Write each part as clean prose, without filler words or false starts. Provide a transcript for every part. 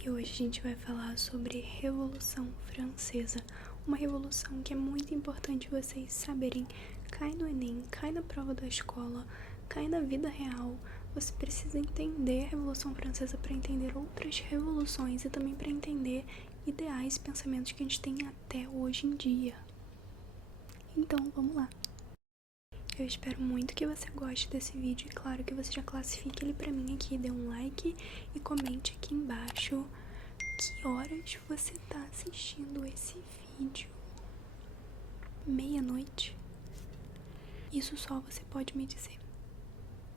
E hoje a gente vai falar sobre Revolução Francesa, uma revolução que é muito importante vocês saberem. Cai no Enem, cai na prova da escola, cai na vida real. Você precisa entender a Revolução Francesa para entender outras revoluções e também para entender ideais e pensamentos que a gente tem até hoje em dia. Então, vamos lá. Eu espero muito que você goste desse vídeo e claro que você já classifique ele pra mim aqui, dê um like e comente aqui embaixo que horas você tá assistindo esse vídeo. Meia-noite? Isso só você pode me dizer.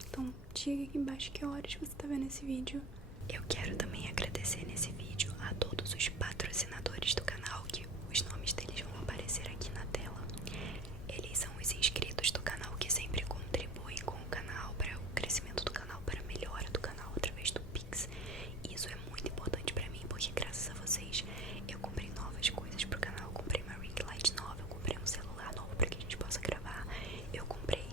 Então diga aqui embaixo que horas você tá vendo esse vídeo. Eu quero também agradecer nesse vídeo a todos os patrocinadores do canal, que os nomes deles vão aparecer aqui na tela. Eles são os inscritos do canal que sempre contribuem com o canal para o crescimento do canal, para a melhora do canal através do Pix. Isso é muito importante pra mim, porque graças a vocês eu comprei novas coisas pro canal. Eu comprei uma ring light nova, eu comprei um celular novo pra que a gente possa gravar. Eu comprei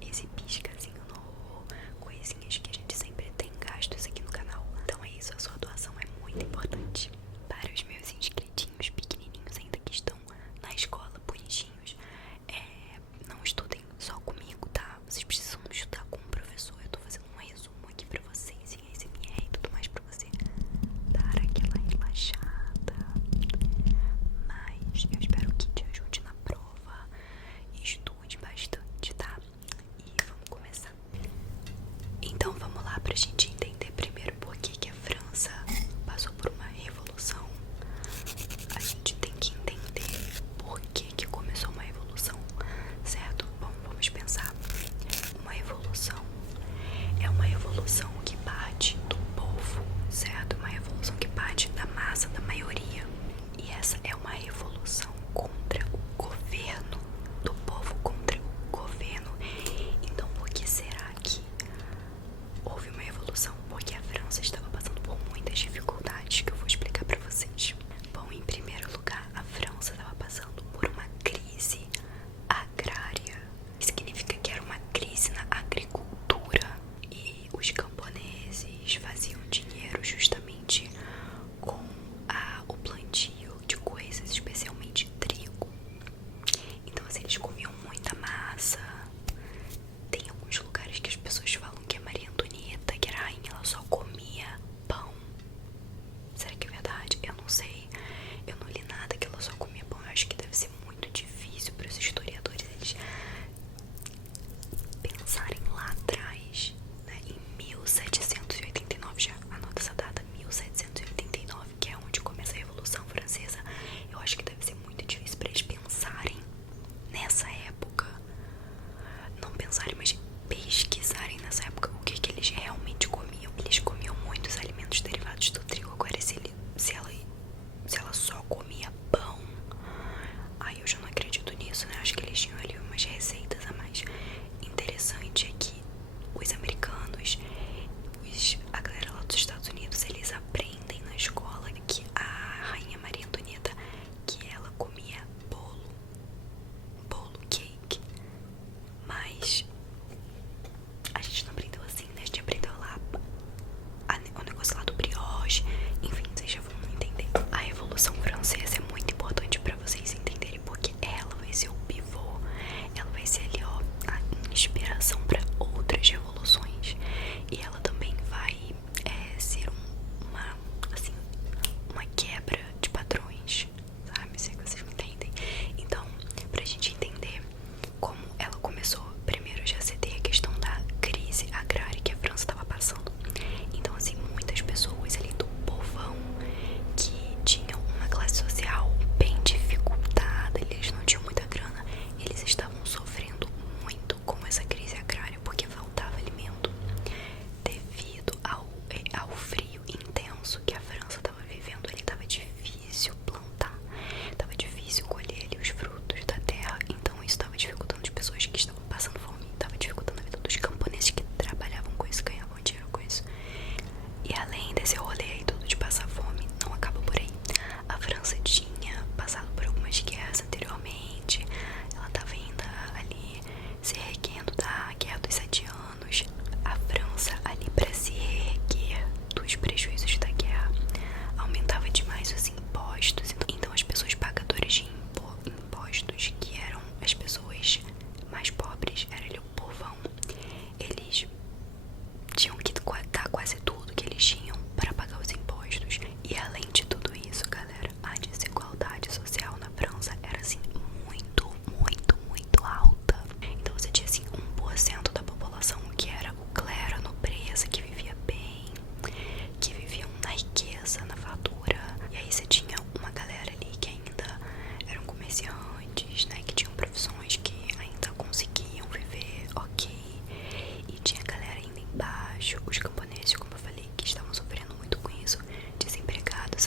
esse piscazinho novo, coisinhas que a gente sempre tem gastos aqui no canal. Então é isso, a sua doação é muito importante. Para os meus inscritinhos pequenininhos ainda que estão na escola, bonitinhos, não estudem só comigo, tá? Vocês precisam estudar com o professor. Eu tô fazendo um resumo aqui pra vocês em ASMR e tudo mais pra você dar aquela relaxada. Mas eu espero que te ajude na prova. Estude bastante, tá? E vamos começar. Então vamos lá pra gente entender primeiro por que a França passou por uma revolução. A gente tem que entender por que começou uma revolução, certo? Bom, vamos pensar. Uma revolução é uma revolução que parte do povo, certo? Uma revolução que parte da massa, da maioria. E essa é uma revolução contra o governo, do povo contra o governo. Então por que será que houve uma revolução? Porque a França estava passando por muitas dificuldades que eu vou explicar pra vocês. Bom, em primeiro lugar, a França estava passando por uma crise agrária. Significa que era uma crise na agricultura e os camponeses faziam dinheiro justamente com o plantio de coisas, especialmente trigo. Então assim, eles comiam muita massa. Tem alguns lugares que as pessoas falam que a Maria Antonieta, que era a rainha, ela só comia pão. Será que é verdade? Eu não sei. Eu não li nada que ela só comia pão. Eu acho que deve ser muito difícil para os historiadores eles pensarem lá atrás, né? Em 1789, já anota essa data, 1789, que é onde começa a Revolução Francesa. Eu acho que deve ser muito difícil para eles pensarem nessa época. Não pensarem, mas pesquisarem nessa época o que eles realmente comiam. Eles comiam muitos alimentos derivados do trigo. Agora se ela só comia pão, aí eu já não acredito nisso, né? Acho que eles tinham ali umas receitas a mais. Interessante é que os americanos, a galera lá dos Estados Unidos, eles aprendem na escola que a rainha Maria Antonieta, que ela comia bolo, cake. Mas a gente não aprendeu assim, né? A gente aprendeu lá quase tudo que eles tinham para pagar os impostos. E além de tudo isso, galera, a desigualdade social na França era assim muito, muito, muito alta. Então você tinha assim 1% da população que era o clero, a nobreza, que vivia bem, que viviam na riqueza, na fartura. E aí você tinha uma galera ali que ainda eram comerciantes, né, que tinham profissões que ainda conseguiam viver ok. E tinha galera ainda embaixo, os camponeses, como eu falei, que estavam sofrendo muito com isso, desempregados,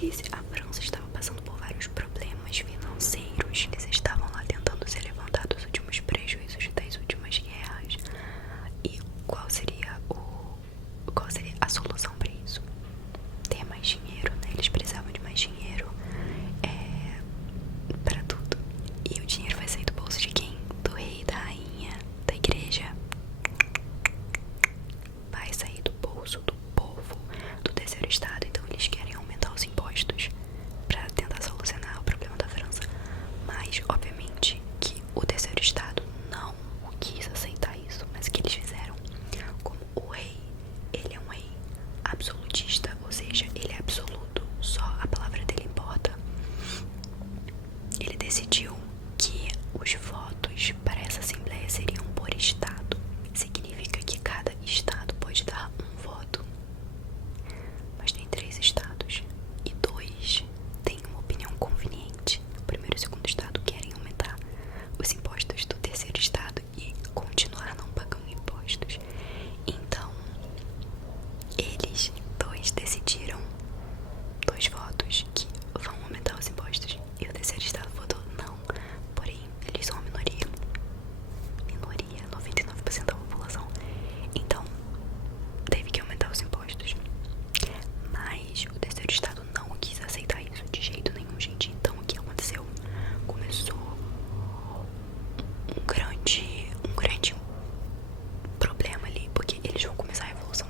disse, a França estava passando por vários problemas financeiros. Eles estavam lá tentando se levantar dos últimos prejuízos das últimas guerras. E qual seria a solução para isso? Ter mais dinheiro, né? Eles precisavam de mais dinheiro para tudo. E o dinheiro vai sair do bolso de quem? Do rei, da rainha, da igreja. Vai sair do bolso do povo, do terceiro estado. Então eles querem aumentar os impostos para tentar solucionar o problema da França. Mas obviamente que o terceiro estado não quis aceitar isso. Mas o que eles fizeram? Como o rei, ele é um rei absolutista, ou seja, ele é absoluto, só a palavra dele importa. Ele decidiu que os votos para essa assembleia seriam por estado. Significa que cada estado pode dar um voto, mas tem 3 estados e 2 têm uma opinião conveniente. O primeiro e o segundo estado querem aumentar os impostos do terceiro estado e continuar não pagando impostos. Então eles 2 decidiram, 2 votos, que vão aumentar os impostos, e o terceiro estado votou não. Porém, eles são uma minoria, 99% da população. Então, teve que aumentar os impostos. Mas o terceiro estado não quis aceitar isso de jeito nenhum, gente. Então, o que aconteceu? Começou um grande problema ali, porque eles vão começar a revolução.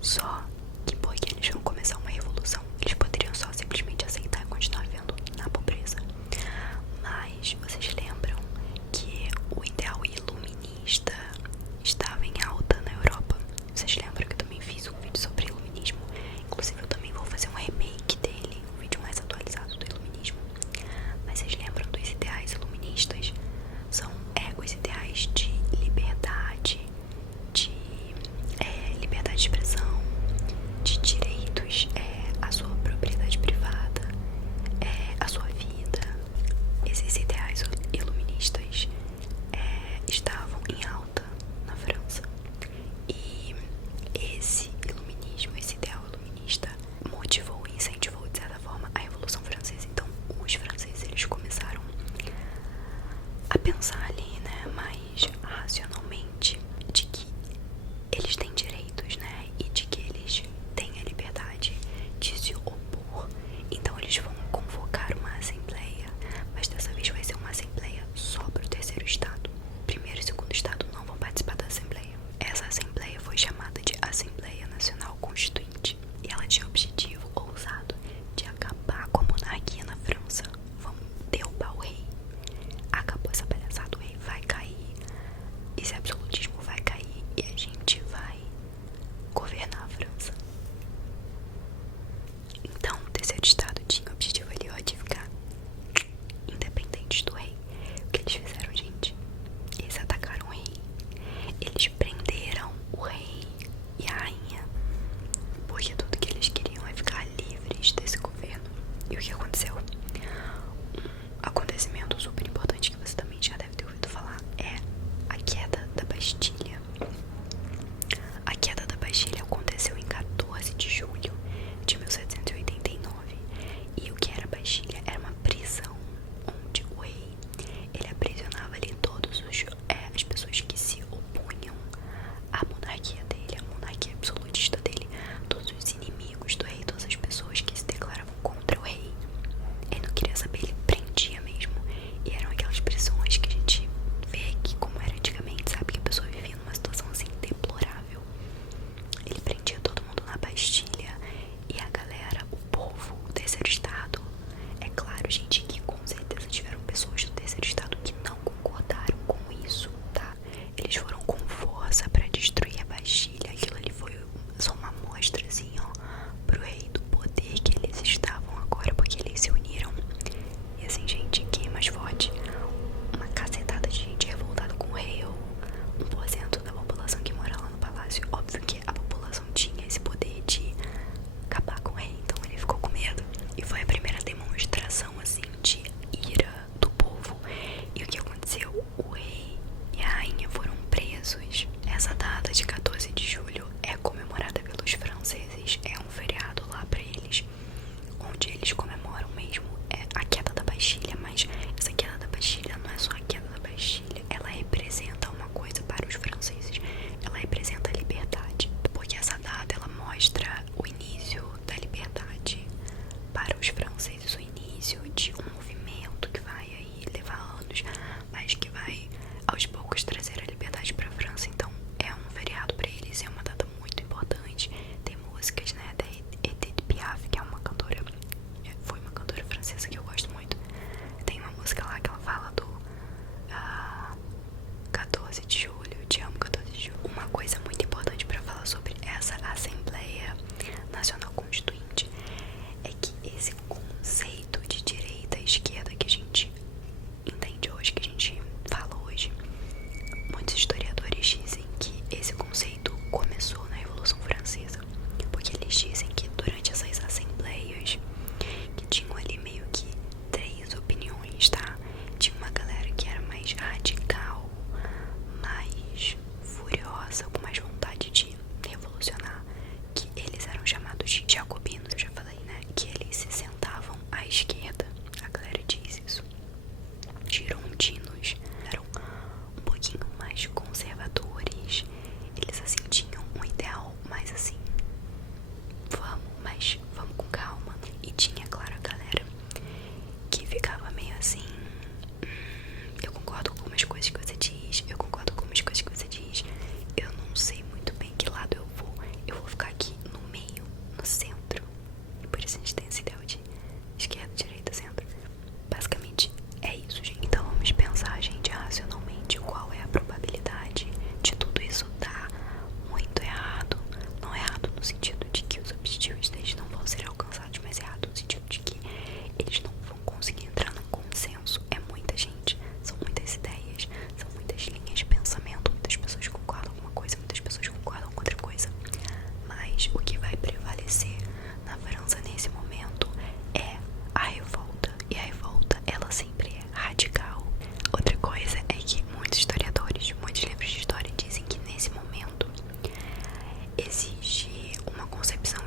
Só que porque eles vão começar uma revolução, eles poderiam só simplesmente aceitar e continuar vivendo na pobreza. Mas vocês lembram que o ideal iluminista estava em alta na Europa? Vocês lembram que eu também fiz um vídeo sobre iluminismo? Inclusive eu também vou fazer um remake dele, um vídeo mais atualizado do iluminismo. Mas vocês lembram dos ideais iluministas? São os ideais de liberdade, de liberdade de expressão, de direitos, a sua propriedade privada, a sua vida. Esses ideais iluministas estavam em alta na França. E esse iluminismo, esse ideal iluminista, motivou e incentivou de certa forma a Revolução Francesa. Então os franceses, eles começaram a pensar ali, né, mais racionalmente, de que eles têm direitos, né, e de que eles têm a liberdade de se opor. Então eles vão convocar uma assembleia, mas dessa vez vai ser uma assembleia só para o terceiro estado. Primeiro e segundo estado não vão participar da assembleia. Essa assembleia foi chamada de Assembleia Nacional Constituinte e ela tinha o objetivo ousado de acabar com a monarquia na França. Vamos derrubar o rei. Acabou essa palhaçada, o rei vai cair, esse absolutismo vai cair e a gente vai governar a França. Então o terceiro estado tinha o objetivo ali, ó, de ficar independentes do rei. O que eles fizeram, gente? Eles atacaram o rei, eles prenderam o rei e a rainha, porque tudo que eles queriam é ficar livres desse governo. E o que aconteceu? Um acontecimento super importante que você também já deve ter ouvido falar é a queda da Bastilha. A queda da Bastilha aconteceu em 14 de julho de 1789.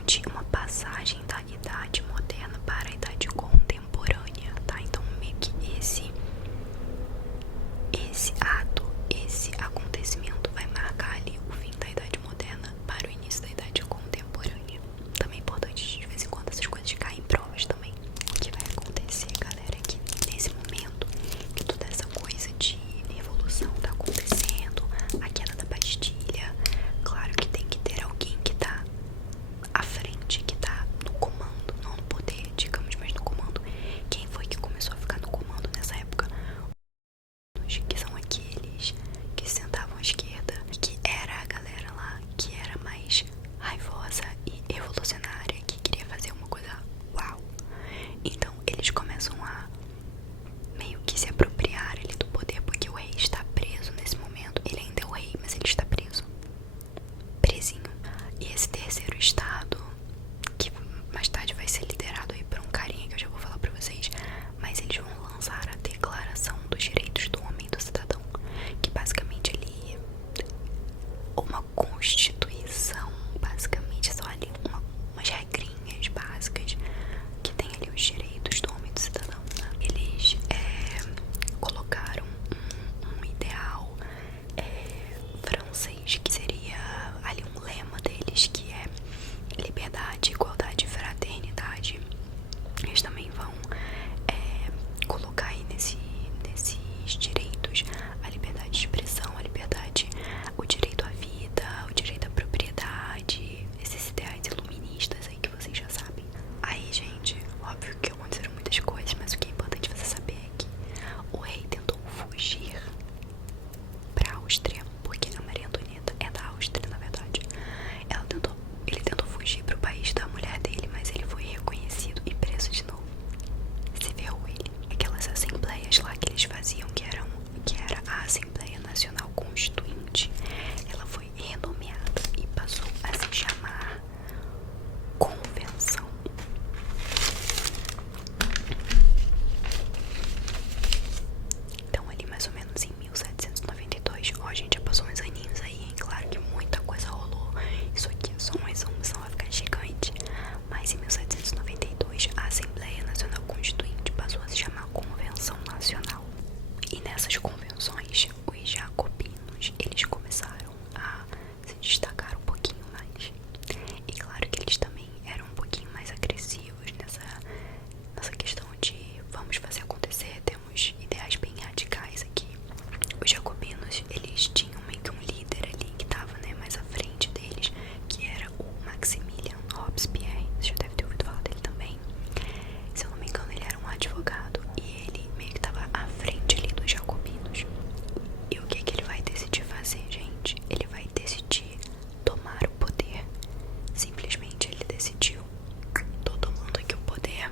basicamente uma passagem da idade moderna para a idade contemporânea, tá? Então meio que esse ato, esse acontecimento vai marcar ali o fim da idade moderna para o início da idade contemporânea. Também é importante de vez em quando essas coisas caem em provas também. O que vai acontecer, galera, é que nesse momento que toda essa coisa de evolução tá acontecendo, a queda da Bastilha, claro que tem que ter alguém que tá à frente, que tá no comando, não no poder, digamos, mas no comando. Quem foi que começou a ficar no comando nessa época? Que são aqueles que sentavam à esquerda, que era a galera lá que era mais raivosa e evolucionária, que queria fazer uma coisa uau. Então eles começam a meio que se apropriar ali do poder, porque o rei está preso nesse momento. Ele ainda é o rei, mas ele está preso, presinho. E esse terceiro estado, que mais tarde vai ser liderado aí por um carinha que eu já vou falar pra vocês, mas eles vão lançar a Declaração dos Direitos do Homem e do Cidadão, que basicamente ali uma constituição, basicamente só ali umas regrinhas básicas que tem ali os direitos do homem e do cidadão, né? Eles colocaram um ideal francês, que seria ali um lema deles, que é liberdade, igualdade e fraternidade. Eles também vão colocar aí nesses direitos a liberdade de expressão, a liberdade, o direito à vida, o direito à propriedade, esses ideais iluministas aí que vocês já sabem. Aí, gente, óbvio que aconteceram muitas coisas, mas o que é importante você saber é que o rei tentou fugir pra Áustria, porque a Maria Antonieta é da Áustria, na verdade. Ele tentou fugir pro país da mulher dele, mas ele foi reconhecido e preso de novo. Se ferrou ele. Aquelas assembleias lá que eles faziam, que era a Assembleia Nacional Constituinte, ela foi renomeada e passou a se chamar Convenção. Então ali mais ou menos em 1792, ó, a gente já passou uns aninhos aí, hein? Claro que muita coisa rolou. Isso aqui é só uma resolução, vai ficar gigante. Mas em 1792, a Assembleia Nacional Constituinte passou a se chamar Convenção Nacional. E nessas convenções, os jacobinos, eles começaram a se destacar um pouquinho mais. E claro que eles também eram um pouquinho mais agressivos nessa questão de vamos fazer acontecer, temos ideais bem radicais aqui. Os jacobinos, eles tinham meio que um líder ali que tava, né, mais à frente deles, que era o Maximilien Robespierre. Você já deve ter ouvido falar dele também. Se eu não me engano, ele era um advogado e ele meio que tava à frente ali dos jacobinos. E o que ele vai decidir fazer, gente? Ele vai decidir tomar o poder. Simplesmente ele decidiu: tô tomando aqui o poder,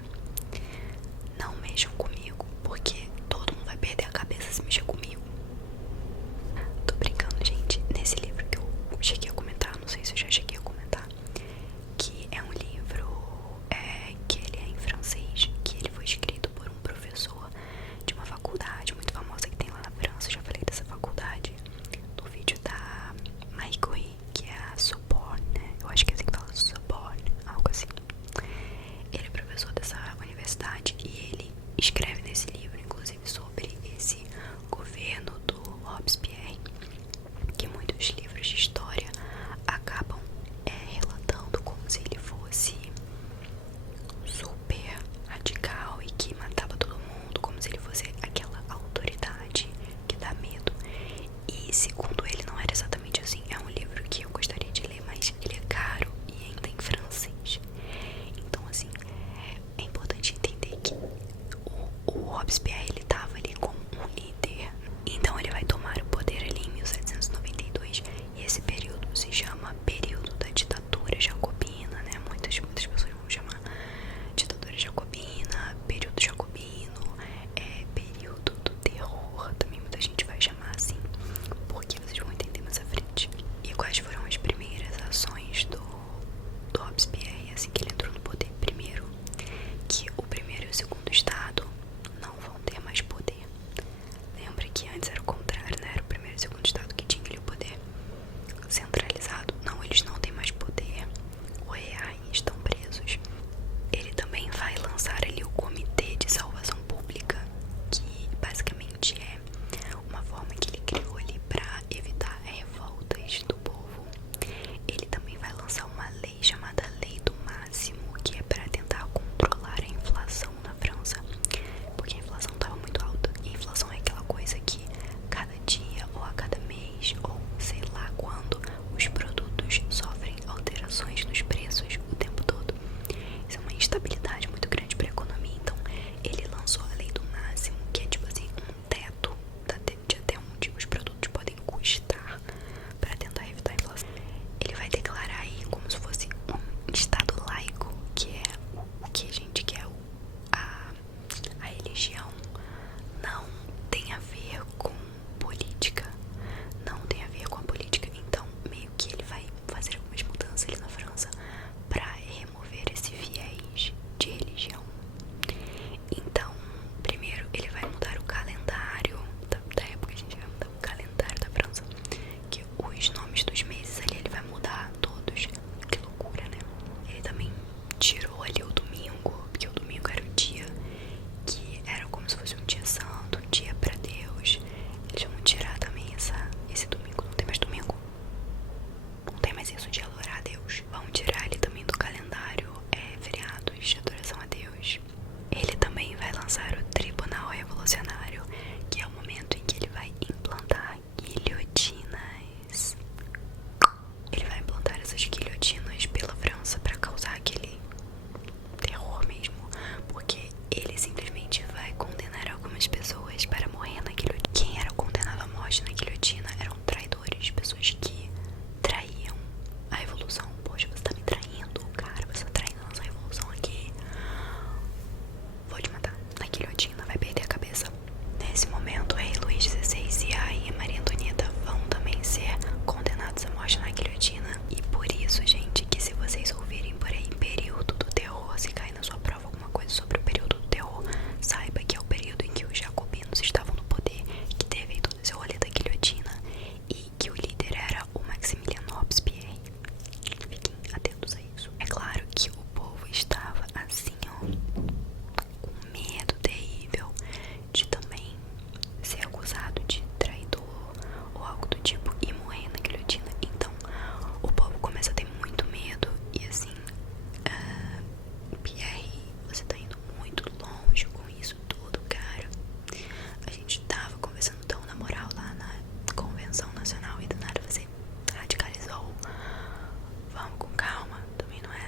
não mexam comigo, porque todo mundo vai perder a cabeça se mexer comigo. Tô brincando, gente. Nesse livro que eu cheguei a comentar, não sei se eu já cheguei a comentar, que é um livro que ele é em francês, que ele foi escrito por um professor de uma faculdade muito famosa que tem lá na França. Eu já falei dessa faculdade no vídeo da Marie Curie, que é a Sorbonne, né? Eu acho que é assim que fala, Sorbonne, algo assim.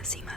assim, mas